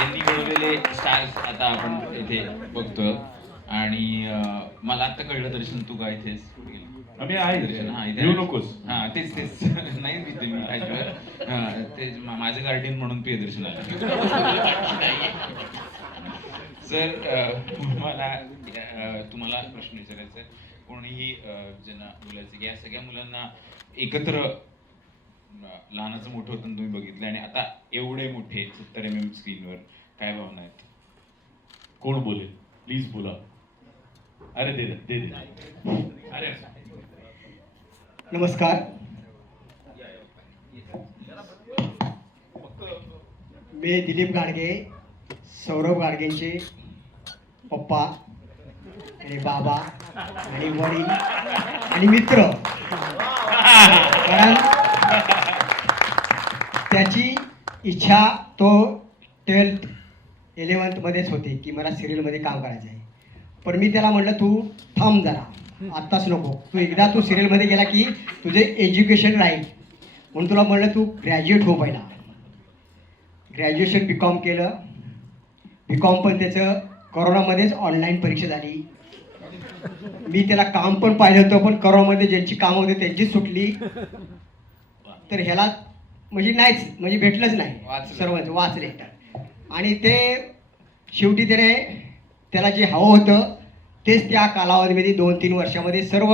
यांनी घडवलेले स्टार्स आता आपण इथे बघतोय. आणि मला आता कळलं दर्शन तू काय इथेच आम्ही आहे दर्शन हा इथे येऊ नकोस. हा तेच नाही तिथे मी ते माझं गार्डियन म्हणून प्रियदर्शन आलं. सर मला तुम्हाला प्रश्न विचारायचा आहे. कोणीही ज्यांना बोलायचं की या सगळ्या मुलांना एकत्र लहानाचं मोठं होतं तुम्ही बघितलं आणि आता एवढे मोठे 70 mm स्क्रीनवर काय भावना आहेत? कोण बोलेल प्लीज बोला. अरे दे दे दे. अरे नमस्कार. मी दिलीप गाडगे, सौरभ गाडगेंचे पप्पा आणि बाबा आणि वडील आणि मित्र. कारण त्याची इच्छा तो 12th 11th मध्येच होती की मला सिरियलमध्ये काम करायचं आहे. पण मी त्याला म्हटलं तू थांब जरा, आत्ताच नको, तू एकदा तू सिरियलमध्ये गेला की तुझे एज्युकेशन राहील. म्हणून तुला म्हटलं तू ग्रॅज्युएट हो पहिला. ग्रॅज्युएशन BCom केलं. BCom पण त्याचं करोनामध्येच ऑनलाईन परीक्षा झाली. मी त्याला काम पण पाहिलं होतं, पण करोनामध्ये ज्यांची कामं होती त्यांचीच सुटली. तर ह्याला म्हणजे नाहीच, म्हणजे भेटलंच नाही. सर्वच वाचले. आणि ते शेवटी त्याला जे हवं होतं तेच त्या कालावधीमध्ये 2-3 वर्षामध्ये सर्व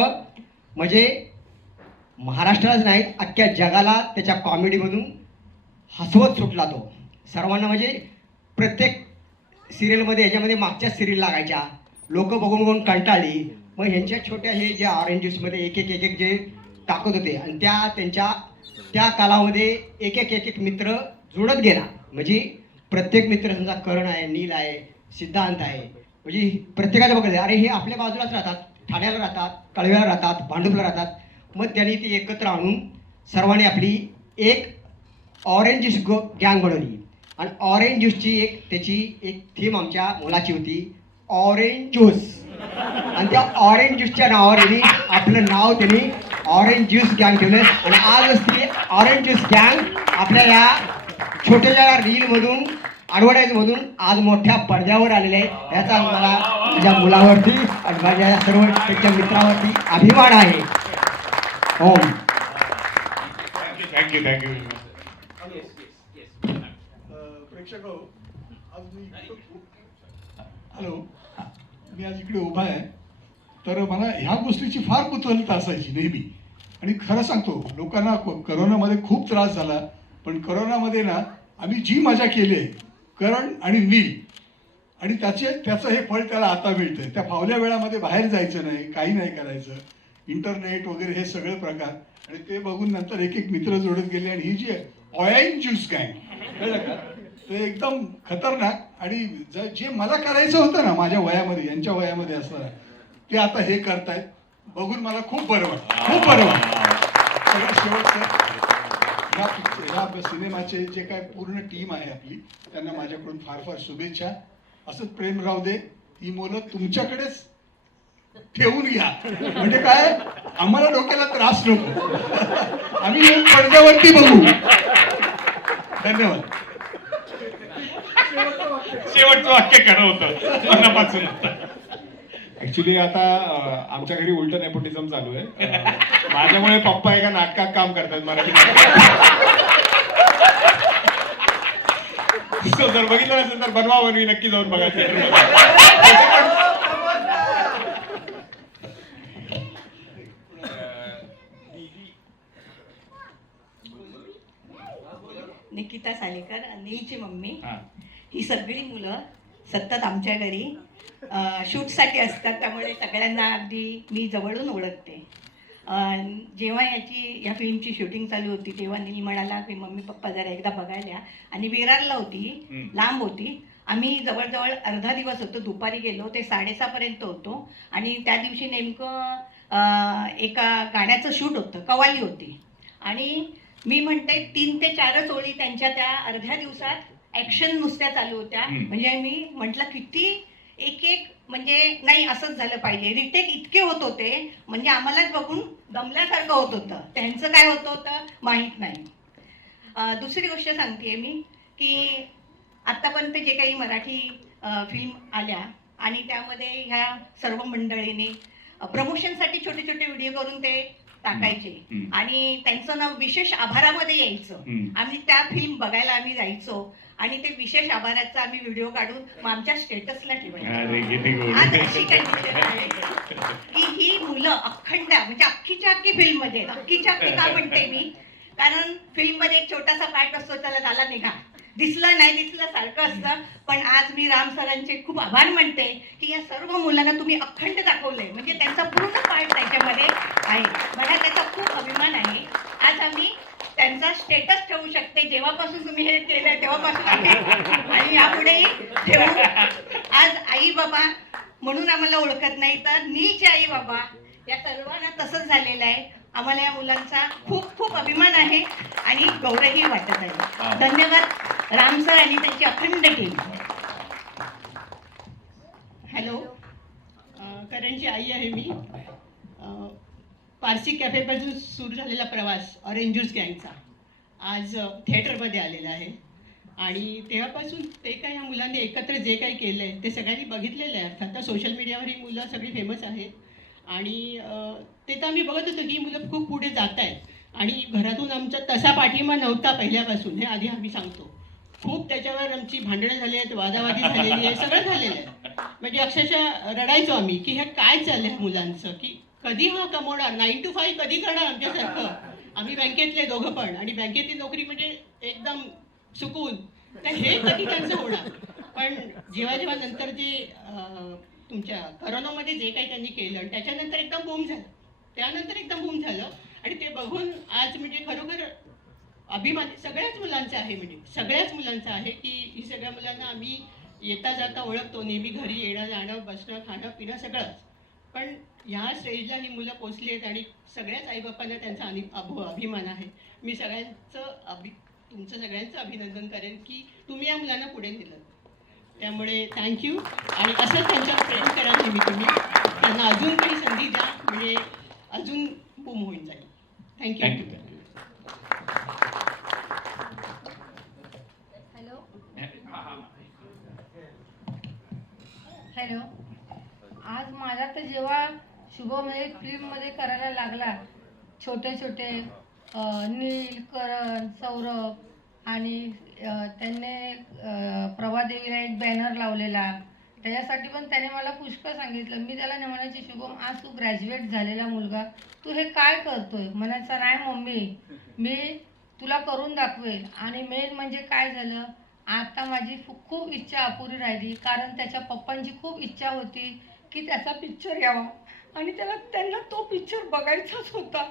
म्हणजे महाराष्ट्रालाच नाही अख्ख्या जगाला त्याच्या कॉमेडीमधून हसवत सुटला तो. सर्वांना म्हणजे प्रत्येक सिरियलमध्ये ह्याच्यामध्ये मागच्या सिरियल लागायच्या, लोक बघून बघून कंटाळली. मग ह्यांच्या छोट्या हे जे ऑरेंज ज्यूसमध्ये एक एक जे टाकत होते आणि त्या कालामध्ये एक मित्र जुळत गेला. म्हणजे प्रत्येक मित्र समजा करण आहे, नील आहे, सिद्धांत आहे, म्हणजे प्रत्येकाचं बघायचं अरे हे आपल्या बाजूलाच राहतात, ठाण्याला राहतात, कळव्याला राहतात, भांडुपला राहतात. मग त्यांनी ती एकत्र आणून सर्वांनी आपली एक ऑरेंज ज्यूस गँग बनवली. आणि ऑरेंज ज्यूसची त्याची एक थीम आमच्या मुलाची होती, ऑरेंज ज्यूस. आणि त्या ऑरेंज ज्यूसच्या नावावर आपलं नाव त्यांनी ऑरेंज ज्यूस गँग ठेवलं. आणि आजच ती ऑरेंज ज्यूस गँग आपल्या या छोट्याशा रीलमधून ॲडव्हर्टाईजमधून आज मोठ्या पडद्यावर आलेले आहे. याचा मला माझ्या मुलावरती आणि माझ्या सर्व त्याच्या मित्रावरती अभिमान आहे. ओम. Thank you thank you. प्रेक्षक हो, आज मी हॅलो, मी आज इकडे उभा आहे. तर मला ह्या गोष्टीची फार कुतूहलता असायची नेहमी. आणि खरं सांगतो, लोकांना करोनामध्ये खूप त्रास झाला. पण करोनामध्ये ना आम्ही जी मजा केली आहे, करण आणि नील, आणि त्याचं हे फळ त्याला आता मिळतंय. त्या फावल्या वेळामध्ये बाहेर जायचं नाही, काही नाही करायचं, इंटरनेट वगैरे हे सगळे प्रकार. आणि ते बघून नंतर एक मित्र जोडत गेले. आणि ही जी ऑरेंज ज्यूस गँग कळलं का, ते एकदम खतरनाक. आणि जे मला करायचं होतं ना माझ्या वयामध्ये, यांच्या वयामध्ये असताना, ते आता हे करतायत. बघून मला खूप बरं वाटतं, खूप बरं वाटतं. सगळं शेवटचं ह्या सिनेमाचे जे काय पूर्ण टीम आहे आपली, त्यांना माझ्याकडून फार फार शुभेच्छा. असंच प्रेम राहू दे. ही मुलं तुमच्याकडेच ठेवून घ्या, म्हणजे काय आम्हाला डोक्याला त्रास नको. आम्ही येऊन पडद्यावरती बघू. धन्यवाद. शेवटचं वाक्य खरं होतं मनापासून. ऍक्च्युली आता आमच्या घरी उलट नेपोटिझम चालू आहे. माझ्यामुळे पप्पा एका नाटकात काम करतात मराठी. सो जर बघितलं नसेल तर बनवा बनवी नक्की जाऊन बघा. निकिता सालेकर, नीलची मम्मी. ही सगळी मुलं सतत आमच्या घरी शूटसाठी असतात, त्यामुळे सगळ्यांना अगदी मी जवळून ओळखते. जेव्हा या फिल्मची शूटिंग चालू होती तेव्हा नील म्हणाला की मम्मी पप्पा जरा एकदा बघायला या. आणि विरारला होती, लांब होती. आम्ही जवळजवळ अर्धा दिवस होतो, दुपारी गेलो, ते 6:30 पर्यंत होतो. आणि त्या दिवशी नेमकं एका गाण्याचं शूट होतं, कवाली होती. आणि मी म्हणते 3 ते 4 ओळी त्यांच्या त्या अर्ध्या दिवसात ॲक्शन नुसत्या चालू होत्या. म्हणजे मी म्हटलं किती एक म्हणजे नाही असंच झालं पाहिजे. रिटेक इतके होत होते म्हणजे आम्हालाच बघून दमल्यासारखं होत होतं. त्यांचं काय होतं माहीत नाही. दुसरी गोष्ट सांगते मी की आत्तापर्यंत जे काही मराठी फिल्म आल्या आणि त्यामध्ये ह्या सर्व मंडळींनी प्रमोशनसाठी छोटे छोटे व्हिडिओ करून ते टाकायचे आणि त्यांचं नाव विशेष आभारामध्ये यायचं. आम्ही त्या फिल्म बघायला आम्ही जायचो आणि ते विशेष आभाराचा आम्ही व्हिडिओ काढून मग आमच्या स्टेटसला अरे किती ठेवायचो. गोड. आज अशी कंडिशन आहे की ही मुलं अखंड म्हणजे अख्खीच्या अख्खी फिल्म मध्ये अख्खीच्या अख्खी का म्हणते मी, कारण फिल्म मध्ये एक छोटासा पार्ट असतो, त्याला झाला निघा, दिसलं नाही दिसलं सारखं असतं. पण आज मी राम सरांचे खूप आभार मानते की या सर्व मुलांना तुम्ही अखंड दाखवलंय, म्हणजे त्यांचा पूर्ण पार्ट त्याच्यामध्ये आहे. मला त्याचा खूप अभिमान आहे. आज आम्ही त्यांचा स्टेटस ठेवू शकते, जेव्हापासून तुम्ही हे केलं तेव्हापासून आम्ही आणि यापुढेही ठेवू. आज आई बाबा म्हणून आम्हाला ओळखत नाही तर नीचे आई बाबा, या सर्वांना तसंच झालेलं आहे. आम्हाला या मुलांचा खूप खूप अभिमान आहे आणि गौरवही वाटत आहे. धन्यवाद राम सर आणि त्यांची अखंड टीम. हॅलो, करणची आई आहे मी. पारसी कॅफेपासून सुरू झालेला प्रवास ऑरेंज ज्यूस गँगचा आज थिएटरमध्ये आलेला आहे आणि तेव्हापासून ते काय ह्या मुलांनी एकत्र जे काही केलं आहे ते सगळ्यांनी बघितलेलं आहे. अर्थात आता सोशल मीडियावर ही मुलं सगळी फेमस आहेत आणि ते तर आम्ही बघत होतो की ही मुलं खूप पुढे जात आहेत आणि घरातून आमचा तसा पाठिंबा नव्हता पहिल्यापासून, हे आधी आम्ही सांगतो. खूप त्याच्यावर आमची भांडणं झाली आहेत, वादावादी झालेली आहे, सगळं झालेलं आहे. म्हणजे अक्षरशः रडायचो आम्ही की हे काय चाललं ह्या मुलांचं, की कधी हा कमवणार, 9 to 5 कधी करणार आमच्यासारखं. आम्ही बँकेतले दोघं पण आणि बँकेतली नोकरी म्हणजे एकदम सुकून, तर हे कधी त्यांचं होणार. पण जेव्हा जेव्हा नंतर जे तुमच्या करोनामध्ये जे काही त्यांनी केलं आणि त्याच्यानंतर एकदम बूम झालं, त्यानंतर एकदम बूम झालं आणि ते बघून आज म्हणजे खरोखर अभिमान सगळ्याच मुलांचा आहे, म्हणजे सगळ्याच मुलांचा आहे की ही सगळ्या मुलांना आम्ही येता जाता ओळखतो, नेहमी घरी येणं जाणं बसणं खाणं पिणं सगळंच. पण ह्या स्टेजला ही मुलं पोचली आहेत आणि सगळ्याच आईबापांना त्यांचा अभिमान आहे. मी तुमचं सगळ्यांचं अभिनंदन करेन की तुम्ही या मुलांना पुढे नेलं. त्यामुळे थँक्यू आणि असंच त्यांच्यावर प्रेम करा नेहमी तुम्ही. त्यांना अजून काही संधी द्या, म्हणजे अजून बूम होऊन जाईल. थँक्यू. थँक्यू. हॅलो, आज माझा तर जेव्हा शुभम हे फिल्ममध्ये करायला लागला, छोटे छोटे नील, करण, सौरभ आणि त्यांनी प्रभादेवीला एक बॅनर लावलेला, त्याच्यासाठी पण त्याने मला पुष्कळ सांगितलं. मी त्याला नाही म्हणायची, शुभम आज तू ग्रॅज्युएट झालेला मुलगा, तू हे काय करतोय? म्हणायचा नाही मम्मी, मी तुला करून दाखवेल. आणि मेन म्हणजे काय झालं, आता माझी खूप इच्छा अपुरी राहिली, कारण त्याच्या पप्पांची खूप इच्छा होती की त्याचा पिक्चर यावा आणि त्यांना तो पिक्चर बघायचाच होता.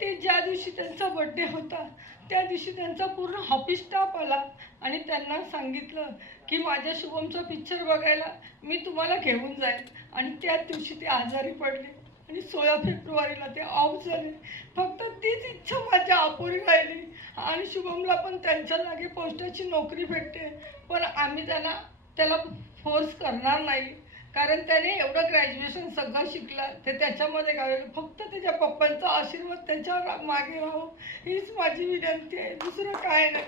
ते ज्या दिवशी त्यांचा बड्डे होता त्या दिवशी त्यांचा पूर्ण ऑफिस स्टाफ आला आणि त्यांना सांगितलं की माझ्या शुभमचा पिक्चर बघायला मी तुम्हाला घेऊन जाईल. आणि त्याच दिवशी ते आजारी पडले आणि 16 फेब्रुवारीला ते ऑफ झाले. फक्त तीच इच्छा माझ्या अपुरी राहिली. आणि शुभमला पण त्यांच्या जागी पोस्टाची नोकरी भेटते, पण आम्ही त्याला फोर्स करणार नाही, कारण त्याने एवढं ग्रॅज्युएशन सगळं शिकलं ते त्याच्यामध्ये गावेल. फक्त त्याच्या पप्पांचा आशीर्वाद त्याच्यावर मागे राहो हीच माझी विनंती आहे, दुसरं काय नाही.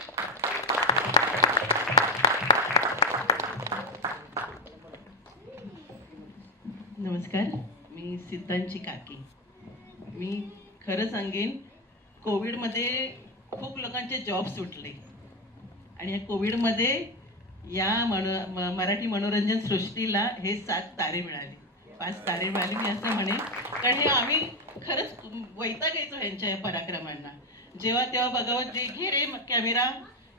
नमस्कार, मी सिद्धांची काकी. मी खरं सांगेन, कोविडमध्ये खूप लोकांचे जॉब सुटले आणि या कोविडमध्ये या मराठी मनोरंजन सृष्टीला हे 7 तारे मिळाले, 5 तारे मिळाले मी असं म्हणेन. कारण हे आम्ही खरंच वैतागायचो ह्यांच्या या पराक्रमांना. जेव्हा तेव्हा बघावं, जे घे रे कॅमेरा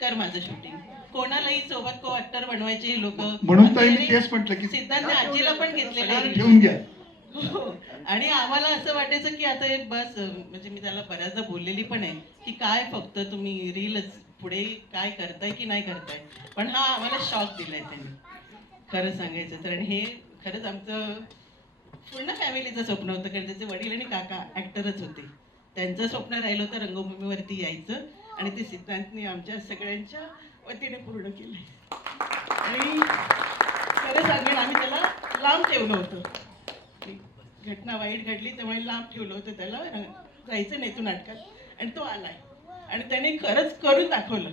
कर माझं शूटिंग, कोणालाही सोबत को ॲक्टर बनवायचे हे लोक. म्हणून तर मी तेच म्हटलं की सिद्धांत आजीला पण घेतलेलं ठेवून घ्या. आणि आम्हाला असं वाटायचं की आता हे बस, म्हणजे मी त्याला बऱ्याचदा बोललेली पण आहे की काय फक्त तुम्ही रीलच पुढे काय करताय की नाही करताय. पण हा आम्हाला शॉक दिलाय त्यांनी, खरं सांगायचं तर. आणि हे खरंच आमचं पूर्ण फॅमिलीचं स्वप्न होतं, कारण त्याचे वडील आणि काका ॲक्टरच होते. त्यांचं स्वप्न राहिलं होतं रंगभूमीवरती यायचं आणि ते सिद्धांतनी आमच्या सगळ्यांच्या वतीने पूर्ण केलंय. आणि खरं सांगेन, आम्ही त्याला लांब ठेवलं होतं. घटना वाईट घडली त्यामुळे लांब ठेवलं होतं त्याला, जायचं नाही तू नाटकात, आणि तो आलाय आणि त्याने खरंच करून दाखवलं.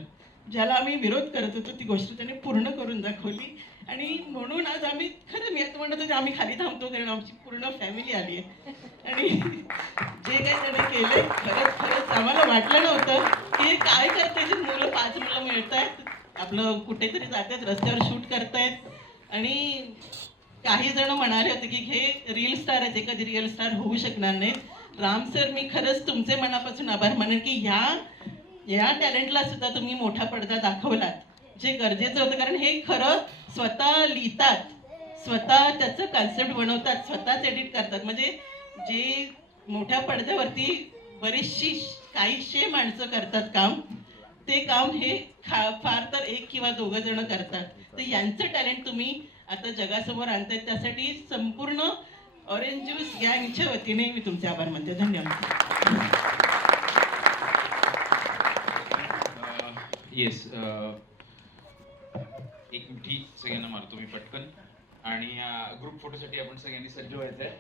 ज्याला आम्ही विरोध करत होतो ती गोष्ट त्याने पूर्ण करून दाखवली. आणि म्हणून आज आम्ही खरं मी आता म्हणत होते आम्ही खाली थांबतो कारण आमची पूर्ण फॅमिली आली आहे. आणि जे काही त्याने केलंय खरंच आम्हाला वाटलं नव्हतं की काय करतायत मुलं, 5 मुलं मिळत आहेत, आपलं कुठेतरी जातात रस्त्यावर शूट करतायत. आणि काही जण म्हणाले होते की हे रील स्टार आहेत, कधी रिअल स्टार होऊ शकणार नाहीत. राम सर, मी खरंच तुमचे मनापासून आभार मानेन की या टॅलेंटला सुद्धा तुम्ही मोठा पडदा दाखवलात, जे गरजेचं होतं. कारण हे खरं स्वतः लिहितात, स्वतः त्याचं कॉन्सेप्ट बनवतात, स्वतःच एडिट करतात. म्हणजे जे मोठ्या पडद्यावरती बरीचशी काहीशे माणसं करतात काम, ते काम हे फार तर 1 किंवा 2 जण करतात. तर यांचं टॅलेंट तुम्ही आता जगासमोर आणतायत, त्यासाठी संपूर्ण ऑरेंज ज्यूस गँगच्या वतीने मी तुमचे आभार मानते. धन्यवाद. येस, एक मिठी सगळ्यांना मारतो मी पटकन. आणि ग्रुप फोटोसाठी आपण सगळ्यांनी सज्ज व्हायचंय.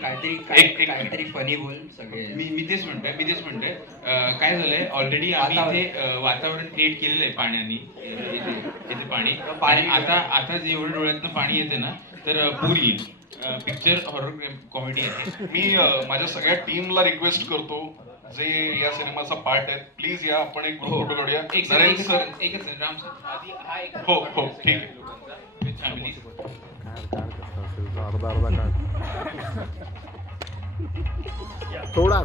काहीतरी फनी बोल सगळे. मी तेच म्हणतोय काय झालंय, ऑलरेडी आम्ही इथे वातावरण क्रिएट केलेलं आहे पाण्याने. इथे पाणी आणि आता जे एवढ्या डोळ्यातनं पाणी येते ना, तर पूर येईल. पिक्चर हॉरर कॉमेडी आहे. मी माझ्या सगळ्या टीमला रिक्वेस्ट करतो जे या सिनेमाचा पार्ट आहे, प्लीज या आपण एक ग्रुप फोटो काढूया. एकच राम सर आधी हा एक हो ठीक आहे. फॅमिली थोडा